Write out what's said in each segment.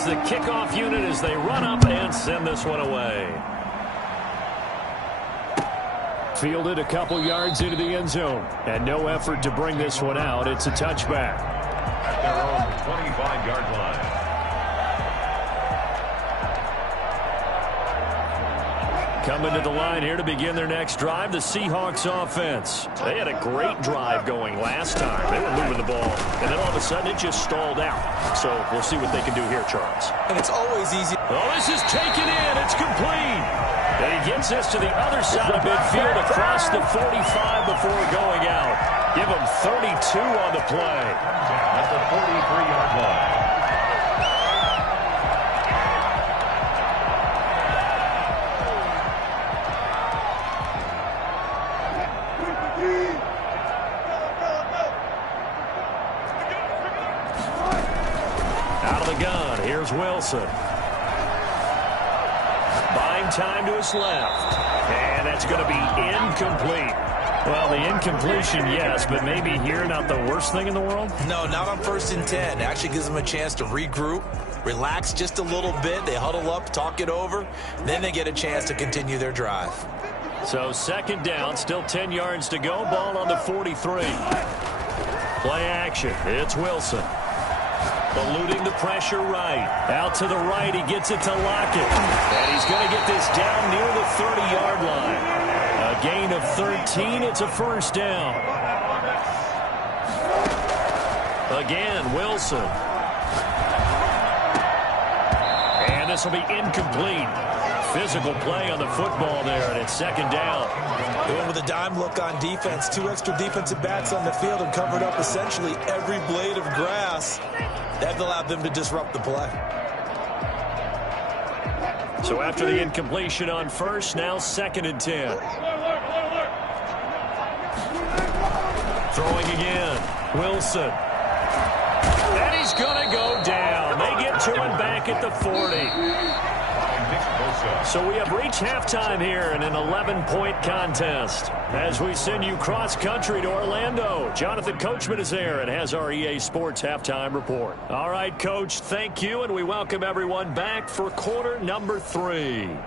is the kickoff unit as they run up and send this one away. Fielded a couple yards into the end zone. And no effort to bring this one out. It's a touchback. At their own 25-yard line. Coming to the line here to begin their next drive, the Seahawks offense. They had a great drive going last time. They were moving the ball, and then all of a sudden it just stalled out. So we'll see what they can do here, Charles. And it's always easy. Oh, this is taken in. It's complete. And he gets this to the other side of midfield across the 45 before going out. Give him 32 on the play. At the 43-yard line. Out of the gun, here's Wilson. Buying time to his left. And that's going to be incomplete. Well, the incompletion, yes, but maybe here not the worst thing in the world? No, not on 1st and 10. It actually gives them a chance to regroup, relax just a little bit. They huddle up, talk it over. Then they get a chance to continue their drive. So 2nd down, still 10 yards to go. Ball on the 43. Play action. It's Wilson. Eluding the pressure right. Out to the right. He gets it to Lockett. And he's going to get this down near the 30-yard line. A gain of 13. It's a 1st down. Again, Wilson. And this will be incomplete. Physical play on the football there, and it's 2nd down. Going with a dime look on defense. 2 extra defensive backs on the field and covered up essentially every blade of grass. That allowed them to disrupt the play. So after the incompletion on 1st, now 2nd and 10. Throwing again. Wilson. And he's going to go down. They get to him back at the 40. So we have reached halftime here in an 11-point contest. As we send you cross-country to Orlando, Jonathan Coachman is there and has our EA Sports halftime report. All right, Coach, thank you, and we welcome everyone back for quarter number 3. Mitch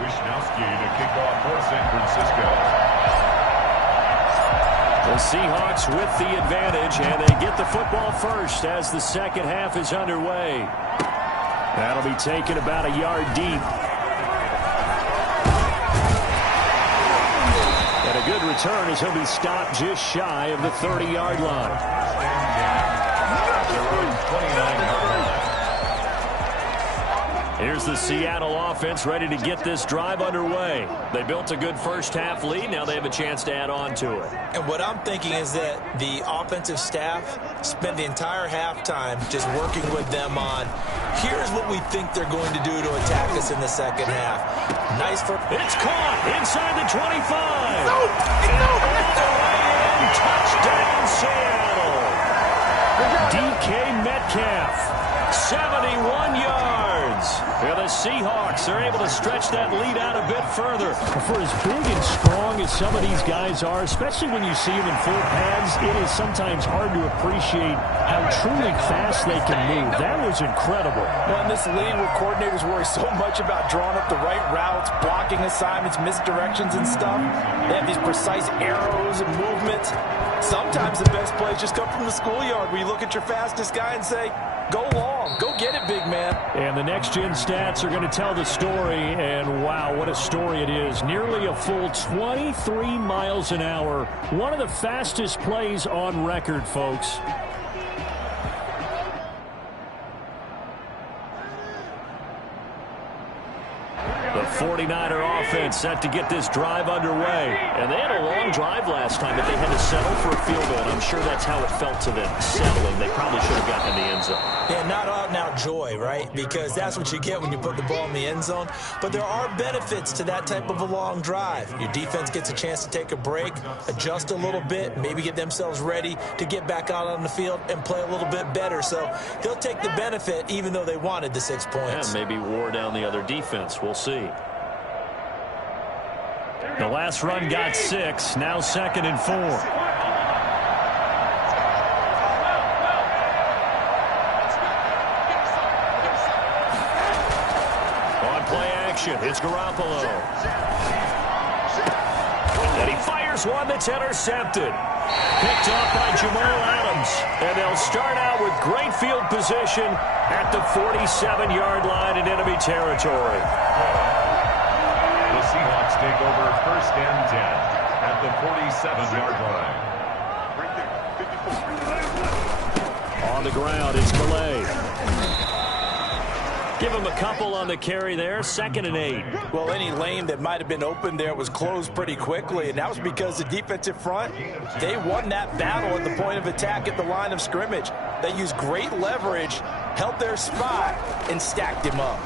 Wishnowsky to kick off for San Francisco. The Seahawks with the advantage, and they get the football first as the 2nd half is underway. That'll be taken about a yard deep. And a good return as he'll be stopped just shy of the 30-yard line. 29-yard line. Here's the Seattle offense ready to get this drive underway. They built a good 1st half lead. Now they have a chance to add on to it. And what I'm thinking is that the offensive staff spent the entire halftime just working with them on, here's what we think they're going to do to attack us in the 2nd half. Nice for... It's caught inside the 25. And all the way in. Touchdown, Seattle. DK Metcalf, 71 yards. Well, the Seahawks are able to stretch that lead out a bit further. For as big and strong as some of these guys are, especially when you see them in full pads, it is sometimes hard to appreciate how truly fast they can move. That was incredible. Well, in this league where coordinators worry so much about drawing up the right routes, blocking assignments, misdirections and stuff, they have these precise arrows and movements. Sometimes the best plays just come from the schoolyard where you look at your fastest guy and say, go long, go get it, big man. And the next-gen stats are going to tell the story, and wow, what a story it is. Nearly a full 23 miles an hour. One of the fastest plays on record, folks. The 49er offense set to get this drive underway. And they had a long drive last time, but they had to settle for a field goal. And I'm sure that's how it felt to them, settling. They probably should have gotten in the end zone. Yeah, not out-and-out joy, right? Because that's what you get when you put the ball in the end zone. But there are benefits to that type of a long drive. Your defense gets a chance to take a break, adjust a little bit, maybe get themselves ready to get back out on the field and play a little bit better. So they'll take the benefit even though they wanted the 6 points. Yeah, maybe wore down the other defense. We'll see. The last run got 6. Now 2nd and 4. On play action, it's Garoppolo. And he fires one that's intercepted. Picked off by Jamal Adams. And they'll start out with great field position at the 47-yard line in enemy territory. The Seahawks take over 1st and 10 at the 47-yard line. On the ground, it's Calais. Give him a couple on the carry there. 2nd and 8. Well, any lane that might have been open there was closed pretty quickly, and that was because the defensive front, they won that battle at the point of attack at the line of scrimmage. They used great leverage, held their spot, and stacked him up.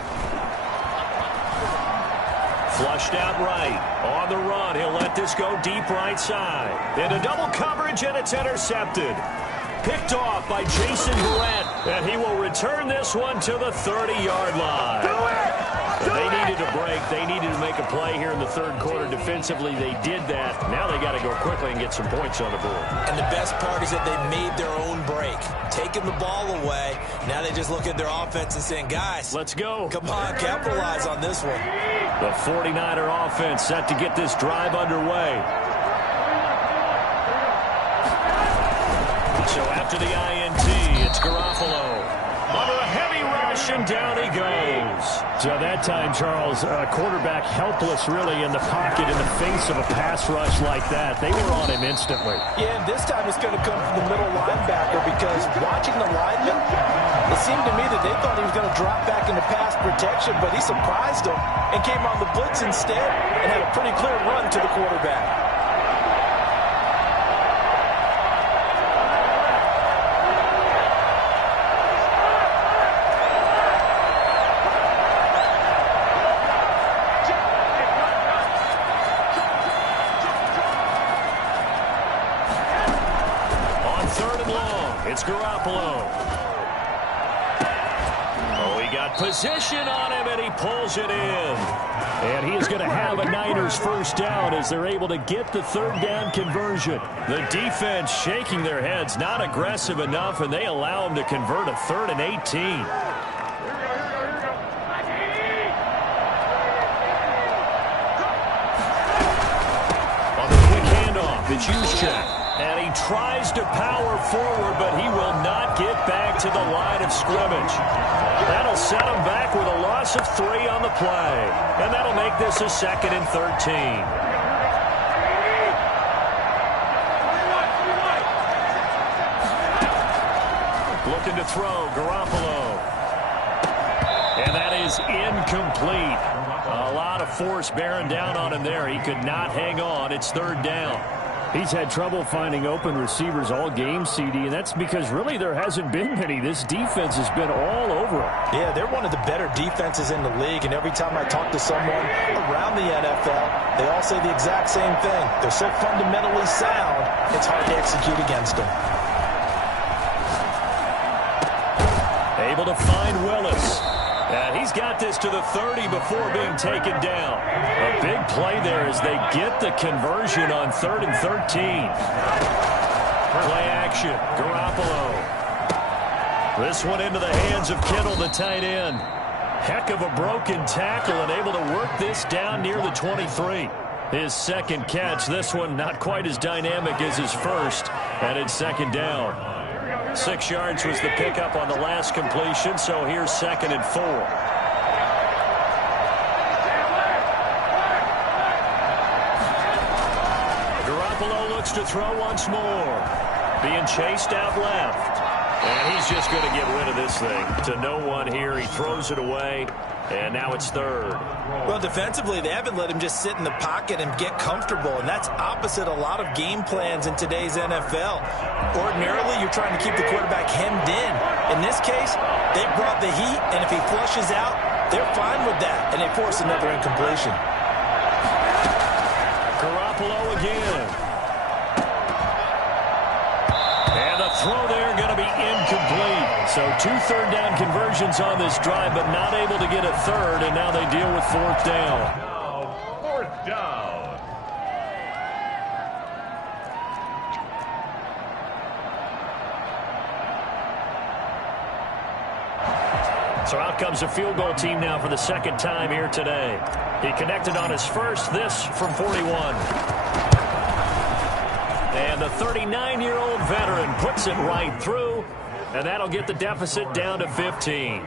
Flushed out right. On the run, he'll let this go deep right side. Into double coverage, and it's intercepted. Picked off by Jason Durant, and he will return this one to the 30-yard line. They needed a break. They needed to make a play here in the 3rd quarter. Defensively, they did that. Now they got to go quickly and get some points on the board. And the best part is that they made their own break, taking the ball away. Now they just look at their offense and saying, guys, let's go. Come on, capitalize on this one. The 49er offense set to get this drive underway. So after the INT, it's Garoppolo. Under a heavy rush, and down he goes. So that time, Charles, quarterback helpless really in the pocket in the face of a pass rush like that. They were on him instantly. Yeah, and this time it's going to come from the middle linebacker because watching the lineman, it seemed to me that they thought he was going to drop back into pass protection, but he surprised them and came on the blitz instead and had a pretty clear run to the quarterback. It's Garoppolo. Oh, he got position on him, and he pulls it in. And he is going to have a Niners first down as they're able to get the 3rd down conversion. The defense shaking their heads, not aggressive enough, and they allow him to convert a 3rd and 18. On the quick handoff, it's Juszczyk. And he tries to power forward, but he will not get back to the line of scrimmage. That'll set him back with a loss of 3 on the play. And that'll make this a 2nd and 13. Looking to throw, Garoppolo. And that is incomplete. A lot of force bearing down on him there. He could not hang on. It's 3rd down. He's had trouble finding open receivers all game, CD, and that's because really there hasn't been many. This defense has been all over him. Yeah, they're one of the better defenses in the league, and every time I talk to someone around the NFL, they all say the exact same thing. They're so fundamentally sound, it's hard to execute against them. Able to find Willis. And he's got this to the 30 before being taken down. A big play there as they get the conversion on 3rd and 13. Play action. Garoppolo. This one into the hands of Kittle, the tight end. Heck of a broken tackle and able to work this down near the 23. His 2nd catch. This one not quite as dynamic as his first. And it's 2nd down. 6 yards was the pickup on the last completion, so here's 2nd and 4. Garoppolo looks to throw once more. Being chased out left. And he's just going to get rid of this thing to no one here. He throws it away, and now it's 3rd. Well, defensively, they haven't let him just sit in the pocket and get comfortable, and that's opposite a lot of game plans in today's NFL. Ordinarily, you're trying to keep the quarterback hemmed in. In this case, they brought the heat, and if he flushes out, they're fine with that, and they force another incompletion. Garoppolo again. And the throw there going to be incomplete. So 2 third down conversions on this drive, but not able to get a 3rd, and now they deal with 4th down. Now, 4th down. So out comes a field goal team now for the second time here today. He connected on his first, this from 41. And the 39-year-old veteran puts it right through, and that'll get the deficit down to 15.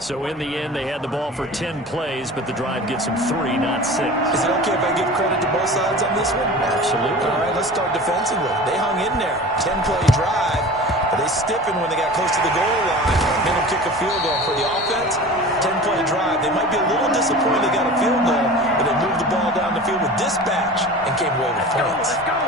So in the end, they had the ball for 10 plays, but the drive gets them 3, not 6. Is it okay if I give credit to both sides on this one? Absolutely. All right, let's start defensively. They hung in there. 10-play drive, but they stiffened when they got close to the goal line. Made them kick a field goal. For the offense, 10-play drive. They might be a little disappointed they got a field goal, but they moved the ball down the field with dispatch and came away with points. Let's go.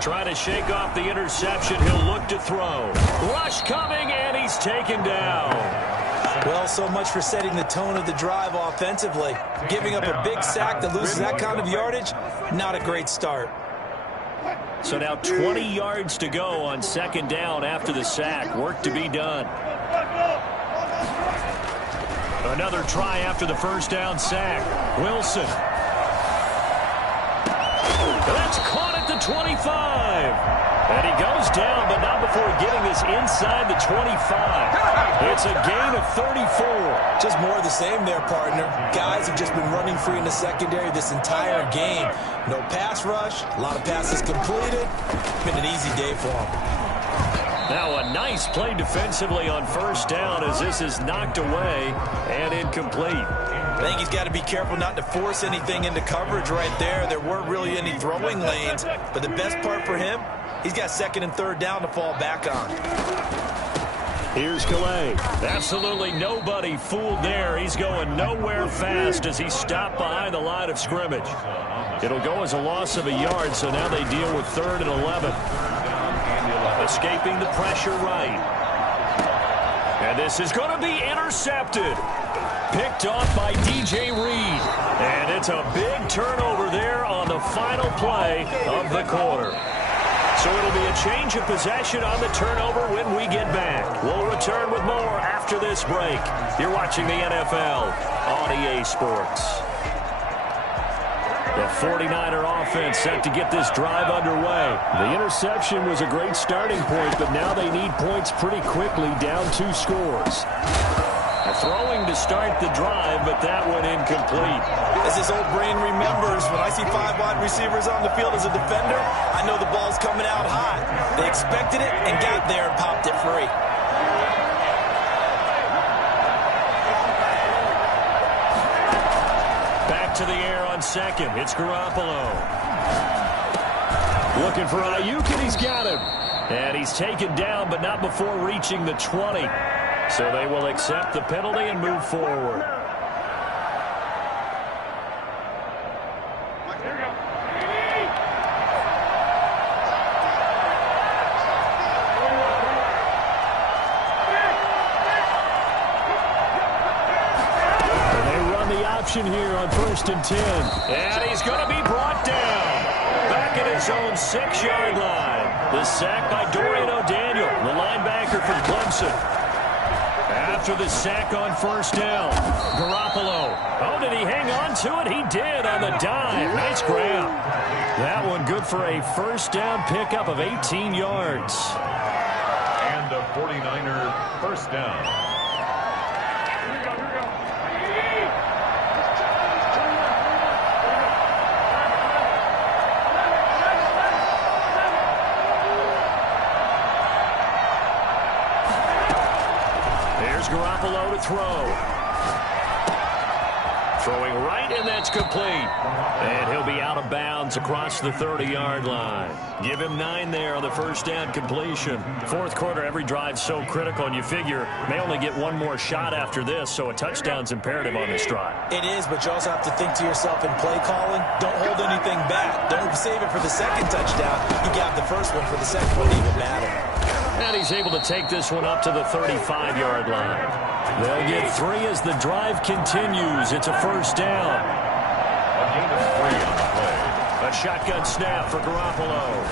Trying to shake off the interception. He'll look to throw. Rush coming, and he's taken down. Well, so much for setting the tone of the drive offensively. Giving up a big sack that loses that kind of yardage, not a great start. So now 20 yards to go on second down after the sack. Work to be done. Another try after the first down sack. Wilson. That's caught at the 25. And he goes down, but not before getting this inside the 25. It's a gain of 34. Just more of the same there, partner. Guys have just been running free in the secondary this entire game. No pass rush, a lot of passes completed. Been an easy day for them. Now a nice play defensively on first down as this is knocked away and incomplete. I think he's got to be careful not to force anything into coverage right there. There weren't really any throwing lanes, but the best part for him, he's got second and third down to fall back on. Here's Calais. Absolutely nobody fooled there. He's going nowhere fast as he stopped behind the line of scrimmage. It'll go as a loss of a yard, so now they deal with 3rd and 11. Escaping the pressure right. And this is going to be intercepted. Picked off by DJ Reed. And it's a big turnover there on the final play of the quarter. So it'll be a change of possession on the turnover when we get back. We'll return with more after this break. You're watching the NFL on EA Sports. The 49er offense set to get this drive underway. The interception was a great starting point, but now they need points pretty quickly, down 2 scores. Throwing to start the drive, but that one incomplete. As his old brain remembers, when I see 5 wide receivers on the field as a defender, I know the ball's coming out hot. They expected it and got there and popped it free. Back to the air on second. It's Garoppolo. Looking for Ayuk, and he's got him. And he's taken down, but not before reaching the 20. So they will accept the penalty and move forward. And they run the option here on 1st and 10. And he's going to be brought down. Back at his own 6-yard line. The sack by Dorian O'Daniel, the linebacker from Clemson. After the sack on first down, Garoppolo. Oh, did he hang on to it? He did on the dive. Nice grab. That one good for a first down pickup of 18 yards. And a 49er first down. Garoppolo to throw. Throwing right, and that's complete. And he'll be out of bounds across the 30-yard line. Give him 9 there on the first down completion. Fourth quarter, every drive so critical, and you figure may only get one more shot after this, so a touchdown's imperative on this drive. It is, but you also have to think to yourself in play calling, don't hold anything back. Don't save it for the second touchdown. You got the first one for the second one to even matter. And he's able to take this one up to the 35-yard line. They'll get 3 as the drive continues. It's a first down. A gain of 3 on the play. A shotgun snap for Garoppolo.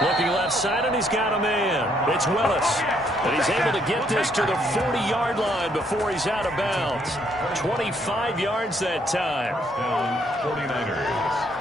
Looking left side, and he's got a man. It's Willis. And he's able to get this to the 40-yard line before he's out of bounds. 25 yards that time. Down 49ers.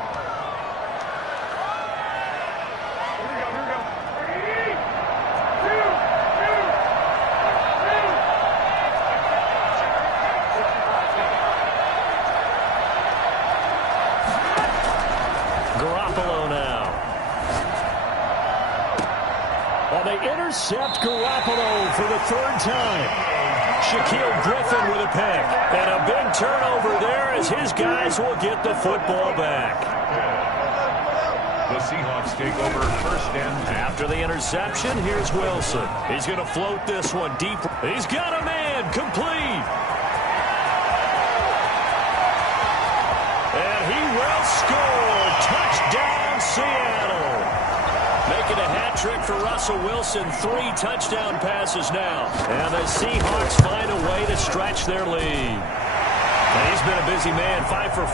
They intercept Garoppolo for the third time. Shaquille Griffin with a pick. And a big turnover there as his guys will get the football back. The Seahawks take over first and 10. After the interception, here's Wilson. He's going to float this one deep. He's got a man complete. And he will score. Touchdown, Seattle. Making a hat trick for Russell Wilson. 3 touchdown passes now. And the Seahawks find a way to stretch their lead. Now, he's been a busy man. 5 for